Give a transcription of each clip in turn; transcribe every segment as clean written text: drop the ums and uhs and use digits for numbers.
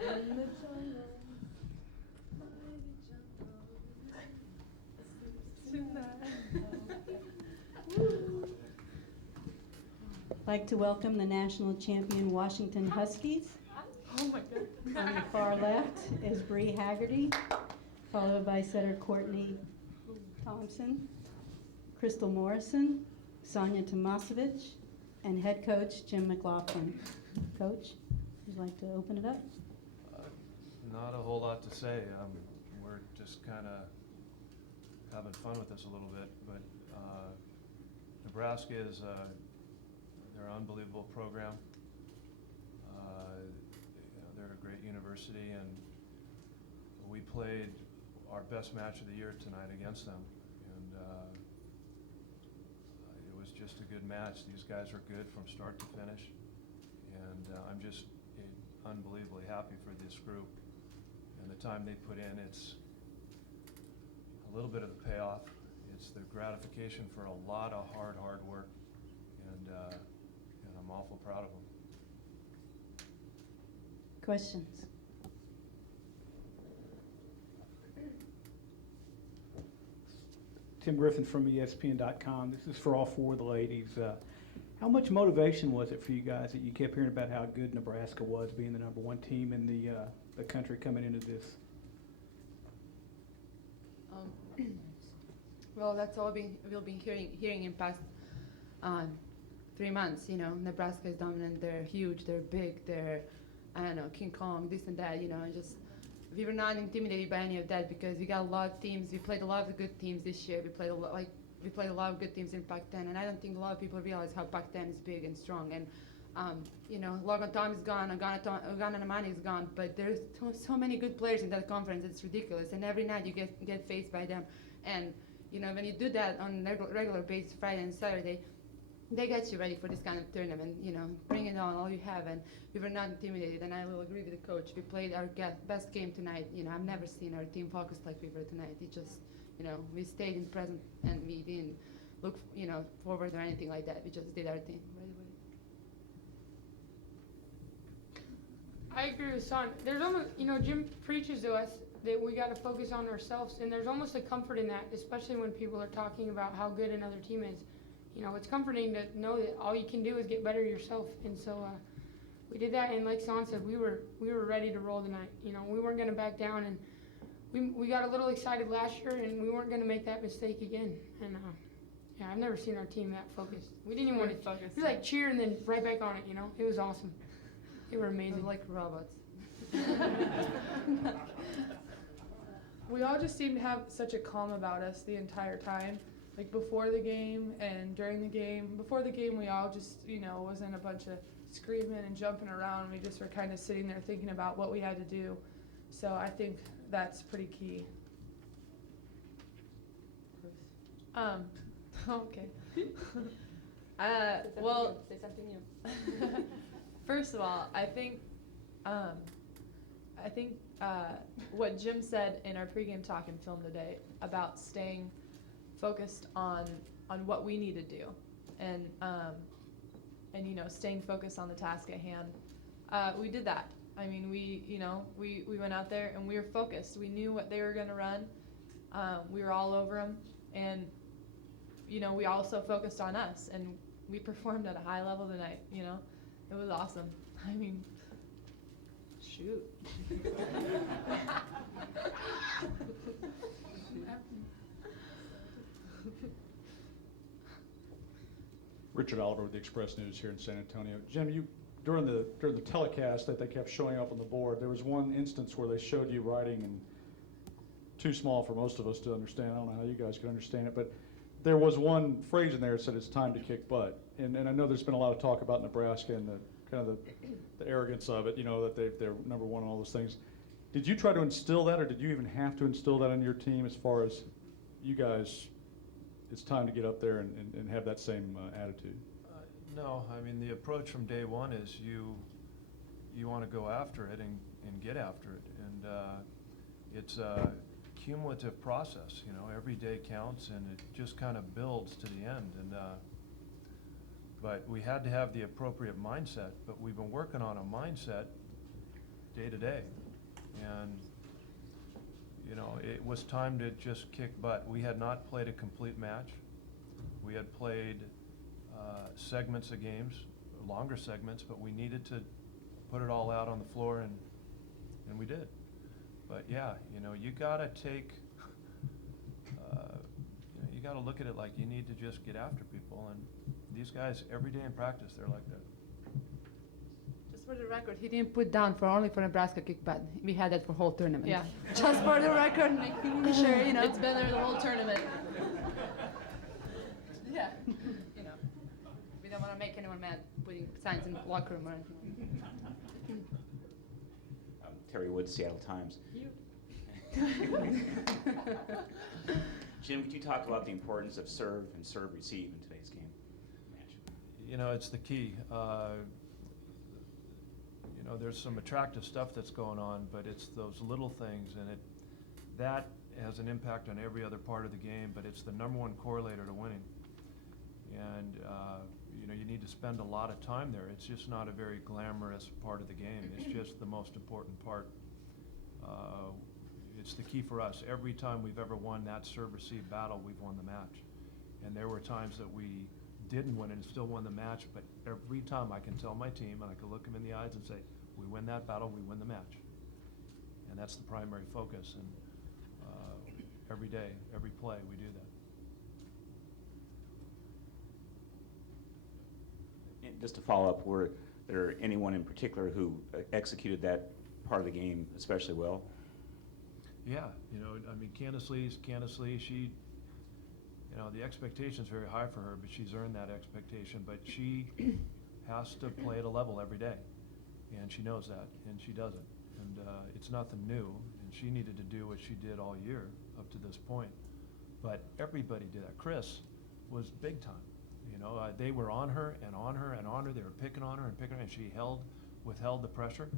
In the jungle, mighty jungle, tonight. I'd like to welcome the national champion Washington Huskies. Oh my God. On the far left is Bree Haggerty, followed by setter Courtney Thompson, Christal Morrison, Sanja Tomasevic, and head coach Jim McLaughlin. Coach, would you like to open it up? Not a whole lot to say. We're just kind of having fun with this a little bit, but Nebraska is they're an unbelievable program. They're a great university, and we played our best match of the year tonight against them, and it was just a good match. These guys are good from start to finish, and I'm just unbelievably happy for this group and the time they put in. It's a little bit of the payoff. It's the gratification for a lot of hard work, and I'm awful proud of them. Questions? Tim Griffin from ESPN.com. This is for all four of the ladies. How much motivation was it for you guys that you kept hearing about how good Nebraska was, being the #1 team in the country coming into this? Well, that's all we've been hearing in past 3 months. You know, Nebraska is dominant. They're huge. They're big. They're, I don't know, King Kong, this and that. You know, and just we were not intimidated by any of that because we got a lot of teams. We played a lot of good teams this year. We played a lot of good teams in Pac-10, and I don't think a lot of people realize how Pac-10 is big and strong. And you know, Logan Tom is gone, Ogana Namani is gone, but there's so many good players in that conference. It's ridiculous. And every night you get faced by them. And you know, when you do that on regular basis, Friday and Saturday, they get you ready for this kind of tournament. You know, bring it on, all you have. And we were not intimidated. And I will agree with the coach. We played our best game tonight. You know, I've never seen our team focused like we were tonight. It just, you know, we stayed in present and we didn't look, you know, forward or anything like that. We just did our thing right away. I agree with Son. There's almost, you know, Jim preaches to us that we got to focus on ourselves, and there's almost a comfort in that, especially when people are talking about how good another team is. You know, it's comforting to know that all you can do is get better yourself, and so we did that. And like Son said, we were ready to roll tonight. You know, we weren't going to back down, and we got a little excited last year, and we weren't going to make that mistake again. And yeah, I've never seen our team that focused. We didn't even want to focus. We like cheer and then right back on it. You know, it was awesome. They were amazing. Like robots. We all just seemed to have such a calm about us the entire time, like before the game and during the game. Before the game, we all just, you know, wasn't a bunch of screaming and jumping around. We just were kind of sitting there thinking about what we had to do. So I think that's pretty key. Okay. Well, say something new. First of all, I think what Jim said in our pregame talk and film today about staying focused on what we need to do, and you know, staying focused on the task at hand. We did that. I mean, we went out there and we were focused. We knew what they were going to run. We were all over them, and you know, we also focused on us, and we performed at a high level tonight. You know, it was awesome. I mean, shoot. Richard Oliver with the Express News here in San Antonio. Jim, you during the telecast that they kept showing up on the board, there was one instance where they showed you writing, and too small for most of us to understand. I don't know how you guys could understand it, but there was one phrase in there that said it's time to kick butt. And I know there's been a lot of talk about Nebraska and the kind of the arrogance of it, you know, that they're #1 and all those things. Did you try to instill that, or did you even have to instill that in your team as far as you guys, it's time to get up there and have that same attitude? No, I mean, the approach from day one is you want to go after it and get after it. And it's a cumulative process, you know, every day counts, and it just kind of builds to the end. And but we had to have the appropriate mindset, but we've been working on a mindset day to day. And, you know, it was time to just kick butt. We had not played a complete match. We had played segments of games, longer segments, but we needed to put it all out on the floor, and we did. But yeah, you know, you gotta take, you gotta look at it like you need to just get after people, and these guys, every day in practice, they're like that. Just for the record, he didn't put down only for Nebraska kick butt. We had that for whole tournament. Yeah. Just for the record, making sure, you know. It's been there the whole tournament. Yeah. You know, we don't want to make anyone mad putting signs in the locker room or anything. Terry Wood, Seattle Times. Jim, could you talk about the importance of serve and serve receive in today's game match? You know, it's the key. You know, there's some attractive stuff that's going on, but it's those little things, and that has an impact on every other part of the game, but it's the #1 correlator to winning. And, you know, you need to spend a lot of time there. It's just not a very glamorous part of the game. It's just the most important part. It's the key for us. Every time we've ever won that serve-receive battle, we've won the match. And there were times that we didn't win and still won the match, but every time I can tell my team, and I can look them in the eyes and say, we win that battle, we win the match. And that's the primary focus. And every day, every play, we do that. And just to follow up, were there anyone in particular who executed that part of the game especially well? Yeah, you know, I mean, Candace Lee, she, you know, the expectation's very high for her, but she's earned that expectation. But she has to play at a level every day, and she knows that, and she does it. And it's nothing new, and she needed to do what she did all year up to this point. But everybody did that. Chris was big time. You know, they were on her and on her and on her. They were picking on her and picking on her, and she withheld the pressure,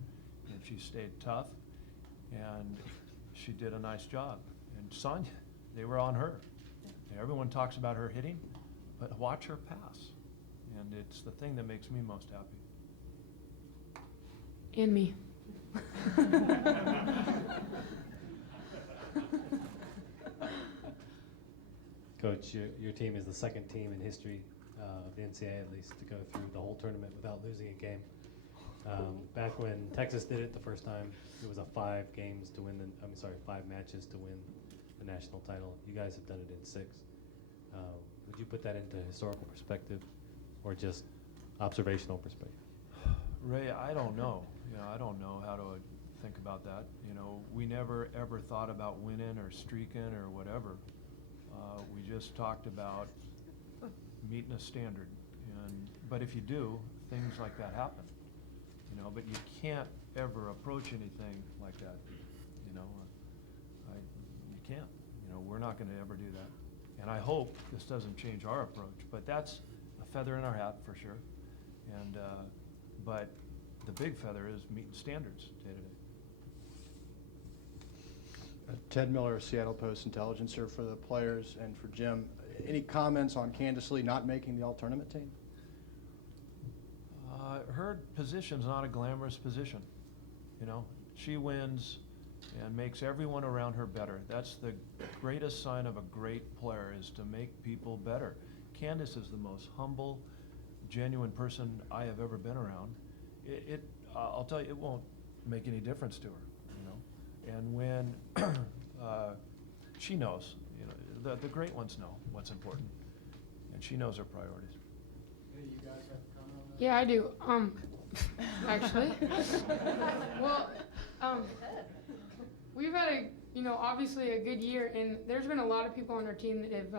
and she stayed tough, and she did a nice job. And Sanja, they were on her. And everyone talks about her hitting, but watch her pass. And it's the thing that makes me most happy. And me. Coach, your team is the second team in history of the NCAA, at least, to go through the whole tournament without losing a game. Back when Texas did it the first time, it was a 5 matches to win the national title. You guys have done it in 6. Would you put that into historical perspective or just observational perspective? Ray, I don't know. You know, I don't know how to think about that. You know, we never ever thought about winning or streaking or whatever. We just talked about meeting a standard. But if you do, things like that happen. You know, but you can't ever approach anything like that. You know, you can't. You know, we're not going to ever do that. And I hope this doesn't change our approach. But that's a feather in our hat for sure. And but the big feather is meeting standards day to day. Ted Miller, Seattle Post Intelligencer for the players and for Jim. Any comments on Candace Lee not making the all-tournament team? Her position's not a glamorous position. You know, she wins and makes everyone around her better. That's the greatest sign of a great player, is to make people better. Candace is the most humble, genuine person I have ever been around. I'll tell you, it won't make any difference to her, you know. And when she knows, you know, the great ones know what's important, and she knows her priorities. Any of you guys have a comment on that? Yeah, I do. Actually, well, we've had obviously a good year, and there's been a lot of people on our team that have,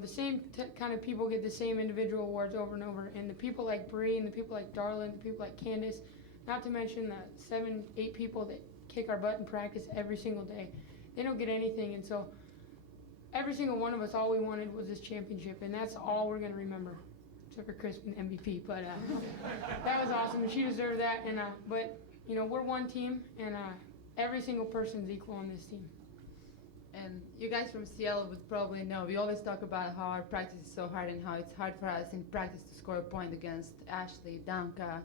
the same kind of people get the same individual awards over and over, and the people like Bree and the people like Darlin, the people like Candace, not to mention the 7-8 people that kick our butt in practice every single day. They don't get anything, and so every single one of us, all we wanted was this championship, and that's all we're going to remember. Except for Chris with MVP, but that was awesome, and she deserved that. And but we're one team, and every single person's equal on this team. And you guys from Seattle would probably know, we always talk about how our practice is so hard and how it's hard for us in practice to score a point against Ashley, Danka,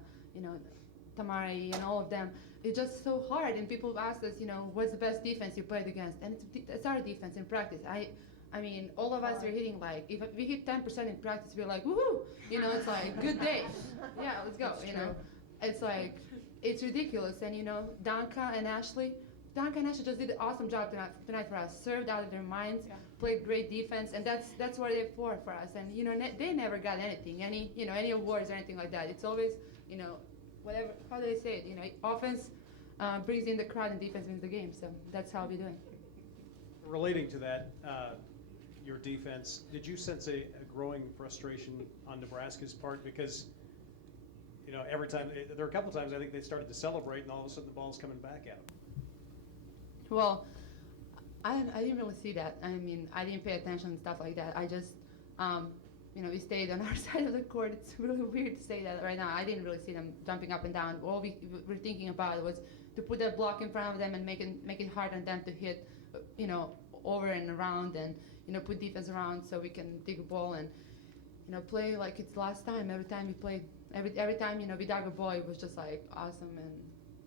Tamari and all of them. It's just so hard, and people ask us, what's the best defense you played against? And it's our defense in practice. I mean, all of us are hitting if we hit 10% in practice, we're like, woohoo! It's like, good day. Yeah, let's go, It's like, it's ridiculous. And, Danka and Ashley just did an awesome job tonight for us. Served out of their minds, played great defense, and that's what they're for us. And, they never got anything, any awards or anything like that. It's always, whatever, how do they say it? Offense brings in the crowd and defense wins the game. So that's how we're doing. Relating to that, your defense, did you sense a growing frustration on Nebraska's part? Because, every time, there are a couple times I think they started to celebrate and all of a sudden the ball's coming back at them. Well, I didn't really see that. I mean, I didn't pay attention and stuff like that. I just, we stayed on our side of the court. It's really weird to say that right now. I didn't really see them jumping up and down. All we were thinking about was to put that block in front of them and make it hard on them to hit, over and around and, put defense around so we can dig a ball and, play like it's last time. Every time we played, every time, we dug a ball, it was just like awesome and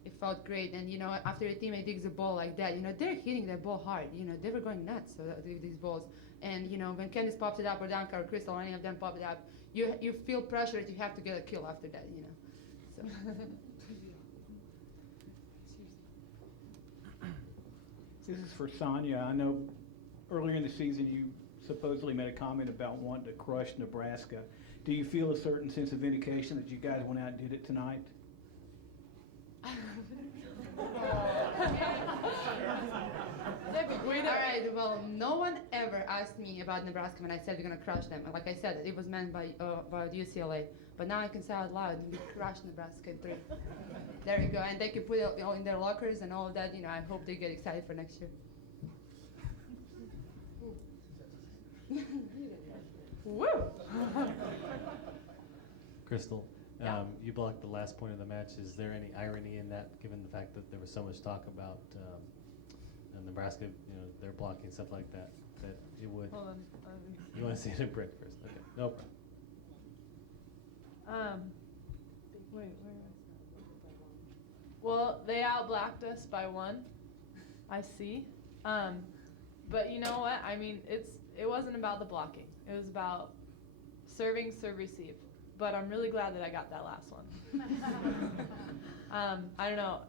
it felt great. And, after a teammate digs a ball like that, they're hitting that ball hard. They were going nuts with these balls. And, when Candace pops it up or Danka or Christal or any of them pop it up, you feel pressure that you have to get a kill after that, So. This is for Sanja. I know earlier in the season you supposedly made a comment about wanting to crush Nebraska. Do you feel a certain sense of vindication that you guys went out and did it tonight? All right, well, no one ever asked me about Nebraska when I said we're going to crush them. Like I said, it was meant by UCLA. But now I can say out loud, we crushed Nebraska in 3. There you go. And they can put it in their lockers and all of that. I hope they get excited for next year. Woo! Christal, you blocked the last point of the match. Is there any irony in that, given the fact that there was so much talk about Nebraska, their blocking, stuff like that, that it would... Hold on. You want to see it in print first? Okay, no problem. Wait, where is that? Well, they outblocked us by 1, I see. But you know what? I mean, it wasn't about the blocking. It was about serving, serve, receive. But I'm really glad that I got that last one. I don't know.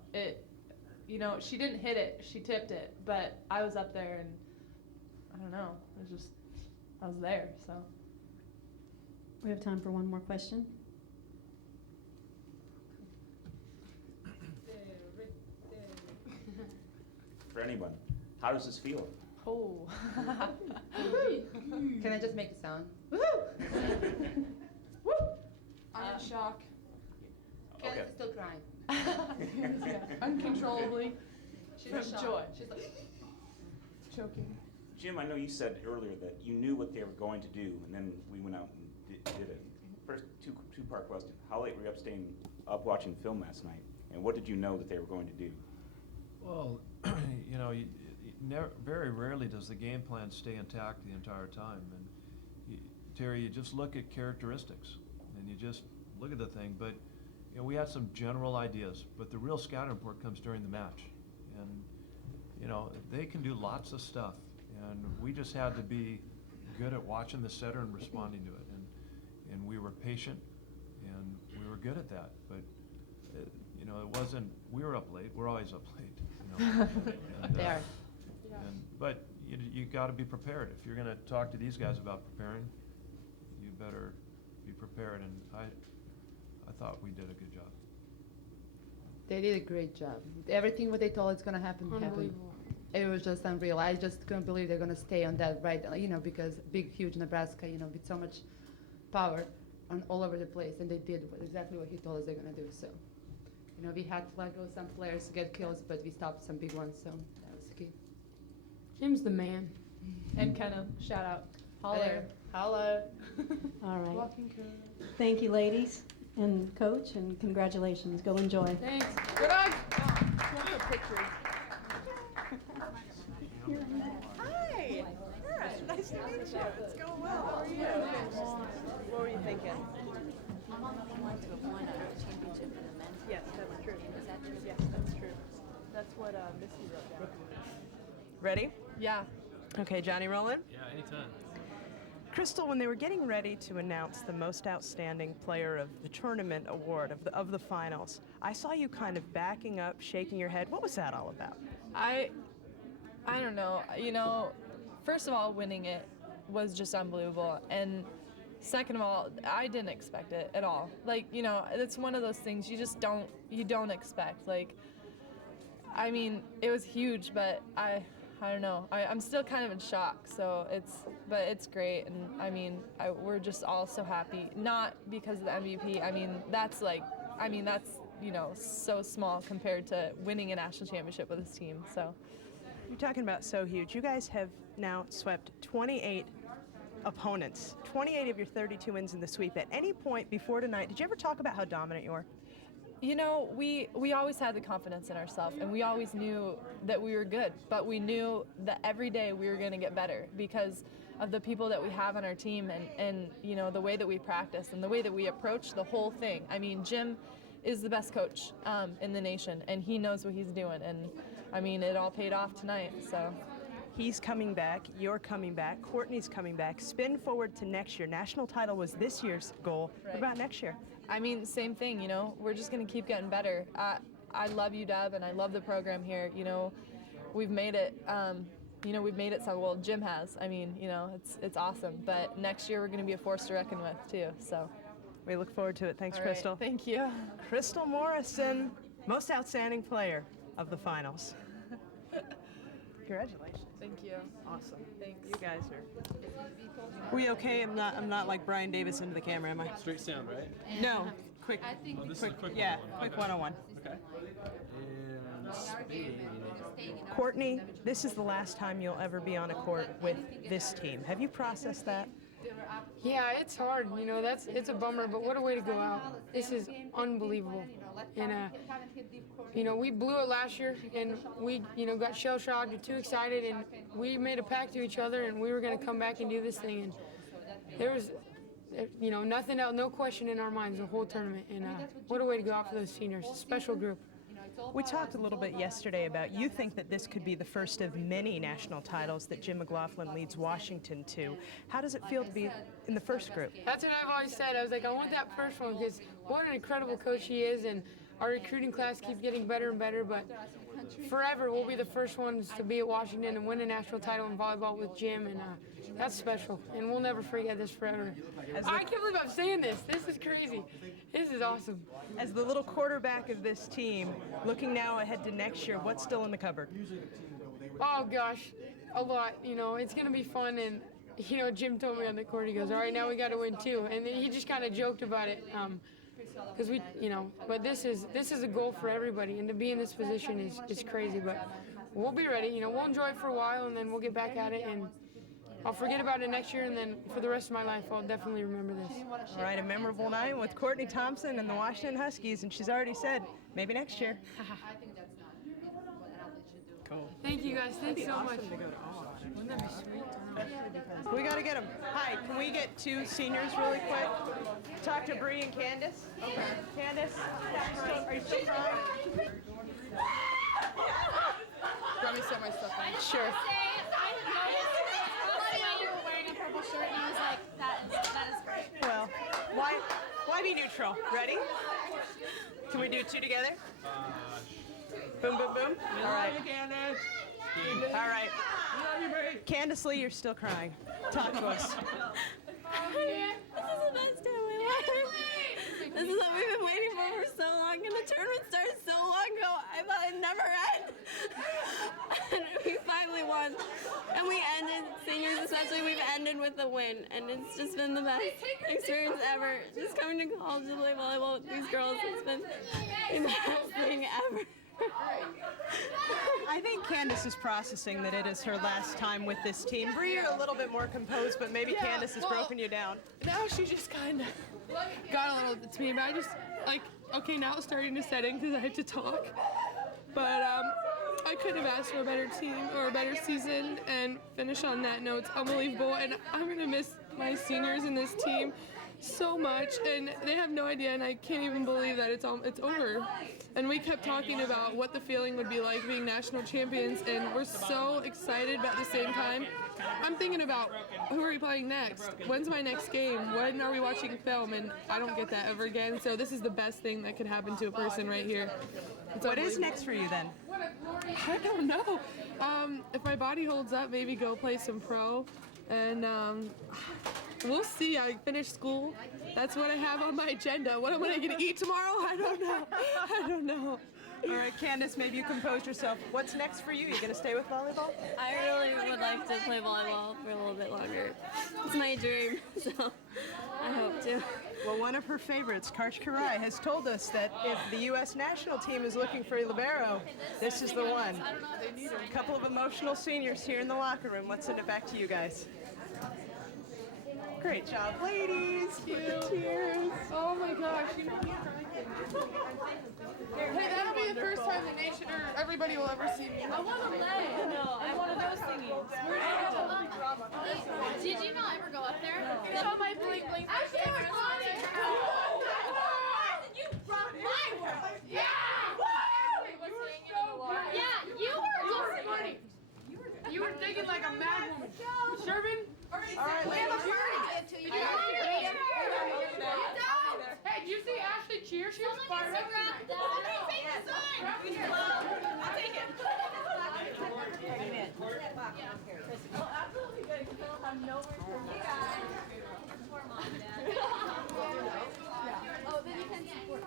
She didn't hit it. She tipped it. But I was up there and I don't know. I was there, so. We have time for one more question. For anyone, how does this feel? Oh. Can I just make a sound? Woo! I'm in shock. Candace Okay. is still crying. Uncontrollably. She's From in shock. joy. She's like, Choking. Jim, I know you said earlier that you knew what they were going to do, and then we went out and did it. First, two-part question. How late were you up watching film last night, and what did you know that they were going to do? Well, very rarely does the game plan stay intact the entire time. And Terry, you just look at characteristics, and you just look at the thing. But we had some general ideas, but the real scouting report comes during the match. And they can do lots of stuff, and we just had to be good at watching the setter and responding to it. And we were patient, and we were good at that. But it wasn't. We were up late. We're always up late. And, they are. But you got to be prepared. If you're going to talk to these guys about preparing, you better be prepared. And I thought we did a good job. They did a great job. Everything what they told us going to happen happened. Unbelievable. It was just unreal. I just couldn't believe they're going to stay on that right, because big, huge Nebraska, with so much power all over the place, and they did exactly what he told us they're going to do. So, we had to let go some players to get kills, but we stopped some big ones, so that was key. Jim's the man. And kind of shout out. Holler. Hello. All right. Walking courage. Thank you, ladies and coach, and congratulations. Go enjoy. Thanks. Good eye. Pictures. Hi. Good. Nice to meet you. It's going well. How are you? What were you thinking? I went to a championship in the men's Yes, that's true. Yes, that's true. That's what Missy wrote down. Ready? Yeah. Okay, Johnny, rolling. Yeah, anytime. Christal, when they were getting ready to announce the most outstanding player of the tournament award of the finals, I saw you kind of backing up, shaking your head. What was that all about? I don't know. You know, first of all, winning it was just unbelievable, and second of all, I didn't expect it at all. Like, you know, it's one of those things you just don't expect. Like, I mean, it was huge, but I don't know. I'm still kind of in shock. So it's great, and I mean, we're just all so happy. Not because of the MVP. I mean, that's you know, so small compared to winning a national championship with this team. So. You're talking about so huge. You guys have now swept 28 opponents, 28 of your 32 wins in the sweep. At any point before tonight, did you ever talk about how dominant you were? You know, we always had the confidence in ourselves, and we always knew that we were good, but we knew that every day we were going to get better because of the people that we have on our team and you know, the way that we practice and the way that we approach the whole thing. I mean, Jim is the best coach in the nation, and he knows what he's doing, and I mean, it all paid off tonight, so. He's coming back, you're coming back, Courtney's coming back. Spin forward to next year. National title was this year's goal. Right. What about next year? I mean, same thing, you know, we're just going to keep getting better. I love UW, and I love the program here. You know, we've made it, so well, Jim has. I mean, you know, it's awesome. But next year we're going to be a force to reckon with, too, so. We look forward to it. Thanks, All right, Christal. thank you. Christal Morrison, most outstanding player of the finals. Congratulations. Thank you. Awesome. Thanks. You guys are. We okay? I'm not like Brian Davis into the camera, am I? Straight sound, right? No. Quick. Oh, this is a quick Yeah, one. quick Okay. one-on-one. Okay. And speed. Courtney, this is the last time you'll ever be on a court with this team. Have you processed that? Yeah, it's hard. You know, it's a bummer, but what a way to go out. This is unbelievable. And, you know, we blew it last year, and we, you know, got shell-shocked and too excited, and we made a pact to each other, and we were going to come back and do this thing. And there was, you know, nothing else, no question in our minds the whole tournament. And what a way to go out for those seniors. Special group. We talked a little bit yesterday about you think that this could be the first of many national titles that Jim McLaughlin leads Washington to. How does it feel to be in the first group? That's what I've always said. I was like, I want that first one because what an incredible coach he is, and our recruiting class keeps getting better and better, but forever we'll be the first ones to be at Washington and win a national title in volleyball with Jim, and that's special, and we'll never forget this forever. I can't believe I'm saying this. This is crazy. This is awesome. As the little quarterback of this team, looking now ahead to next year, what's still in the cupboard? Oh gosh, a lot. You know, it's gonna be fun, and you know, Jim told me on the court, he goes, all right, now we got to win too, and then he just kind of joked about it, because we, you know, but this is a goal for everybody, and to be in this position is crazy, but we'll be ready. You know, we'll enjoy it for a while, and then we'll get back at it, and I'll forget about it next year, and then for the rest of my life, I'll definitely remember this. All right, a memorable night with Courtney Thompson and the Washington Huskies, and she's already said, maybe next year. Cool. Thank you guys. Thanks so much. Wouldn't that be sweet? We got to get them. Hi, can we get two seniors really quick? Talk to Bree and Candace. Candace, are you still crying? Want me to set my stuff on? Sure. Well, why be neutral? Ready? Can we do two together? Boom, boom, boom. All right. All right. Candace Lee, you're still crying. Talk to us. This is the best day of my life. This is what we've been waiting for so long, and the tournament started so long ago. I thought it'd never end. And we finally won. And we ended, seniors especially, we've ended with a win. And it's just been the best experience ever. Just coming to college to play volleyball with these girls has been the best thing ever. I think Candace is processing that it is her last time with this team. Bree, you're a little bit more composed, but maybe Candace has broken you down. Now she just kind of got a little bit to me, but I just, like, okay, now it's starting to set in because I had to talk. But I couldn't have asked for a better team or a better season, and finish on that note. It's unbelievable, and I'm going to miss my seniors in this team. so much, and they have no idea, and I can't even believe that it's over. And we kept talking about what the feeling would be like being national champions, and we're so excited, but at the same time, I'm thinking about who are we playing next? When's my next game? When are we watching film? And I don't get that ever again, so this is the best thing that could happen to a person right here. What is next for you then? I don't know. If my body holds up, maybe go play some pro, and we'll see. I finished school. That's what I have on my agenda. What am I going to eat tomorrow? I don't know. I don't know. All right, Candace, maybe you compose yourself. What's next for you? You gonna stay with volleyball? I really would like to play volleyball for a little bit longer. It's my dream, so I hope to. Well, one of her favorites, Karsh Karai, has told us that if the U.S. national team is looking for a libero, this is the one. A couple of emotional seniors here in the locker room. Let's send it back to you guys. Great job, ladies. With the tears. Oh my gosh. Hey, that'll be the first time the nation or everybody will ever see me. I want to play. No, I want to go singing. Did you not ever go up there? Oh, my bling bling. Actually, I was funny. You brought my world. Yeah! Yeah, you were just funny. You were thinking like a mad woman. Sherman? All right, we have a party. Hey, did you see Ashley cheer? She was fired up tonight. Somebody take the sign. I'll take it. Oh, absolutely good. We'll have no words from you guys. Poor mom and dad. Oh, then you can support.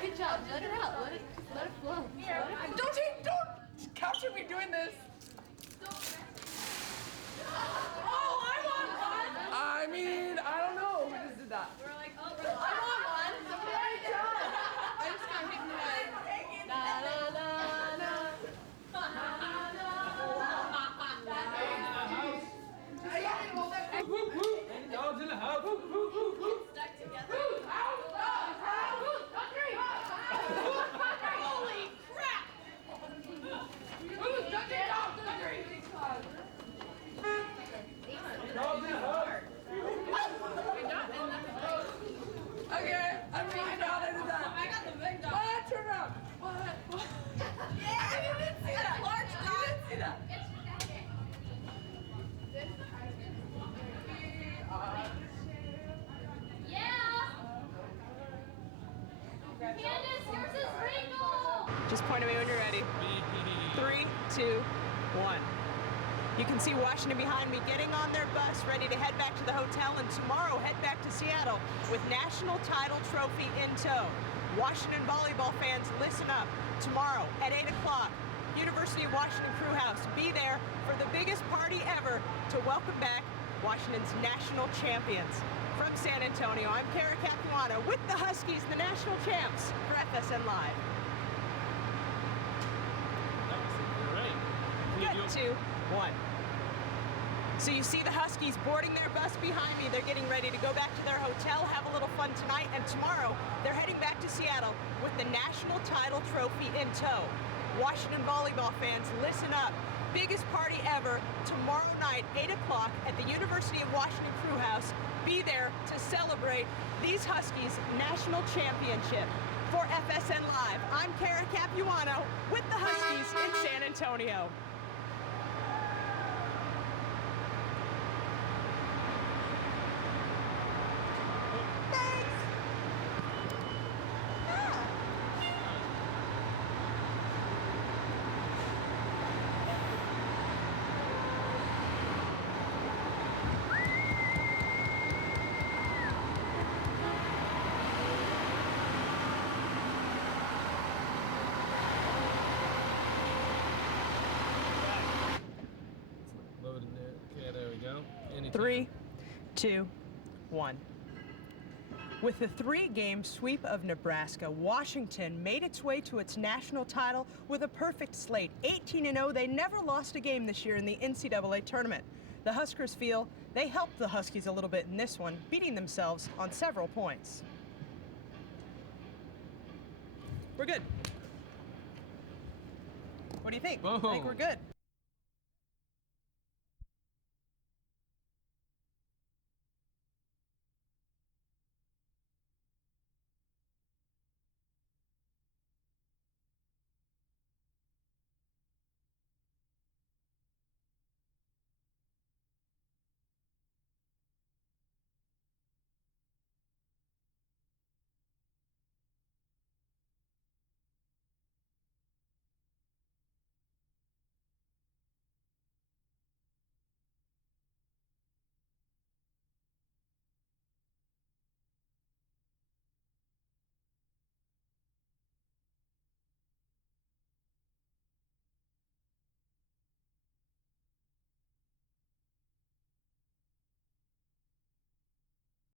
Good job. Let it out. Let it flow. Don't capture me doing this. Oh, I want one. I mean, I don't know who just did that. We're like, oh, I want one. Somebody done. I just got hit in the head. Da da da da. Dogs in the house. Stuck together. Holy crap! Who's stuck in dogs? Okay, I'm really down into that. I got the big dog. What? Turn around. What? Yeah, I didn't see that. Large dog. I didn't see that. Yeah. Candace, yours is Ringo. Just point at me when you're ready. 3, 2, 1. You can see Washington behind me getting on their bus, ready to head back to the hotel, and tomorrow head back to Seattle with national title trophy in tow. Washington volleyball fans, listen up. Tomorrow at 8 o'clock, University of Washington Crew House. Be there for the biggest party ever to welcome back Washington's national champions. From San Antonio, I'm Kara Capuano with the Huskies, the national champs, for FSN Live. Good, 2, 1. So you see the Huskies boarding their bus behind me. They're getting ready to go back to their hotel, have a little fun tonight, and tomorrow they're heading back to Seattle with the national title trophy in tow. Washington volleyball fans, listen up. Biggest party ever tomorrow night, 8 o'clock at the University of Washington Crew House. Be there to celebrate these Huskies' national championship. For FSN Live, I'm Kara Capuano with the Huskies in San Antonio. Loading it. Okay, there we go. Anytime. 3, 2, 1. With the 3-game sweep of Nebraska, Washington made its way to its national title with a perfect slate. 18-0, they never lost a game this year in the NCAA tournament. The Huskers feel they helped the Huskies a little bit in this one, beating themselves on several points. We're good. What do you think? Boom. I think we're good.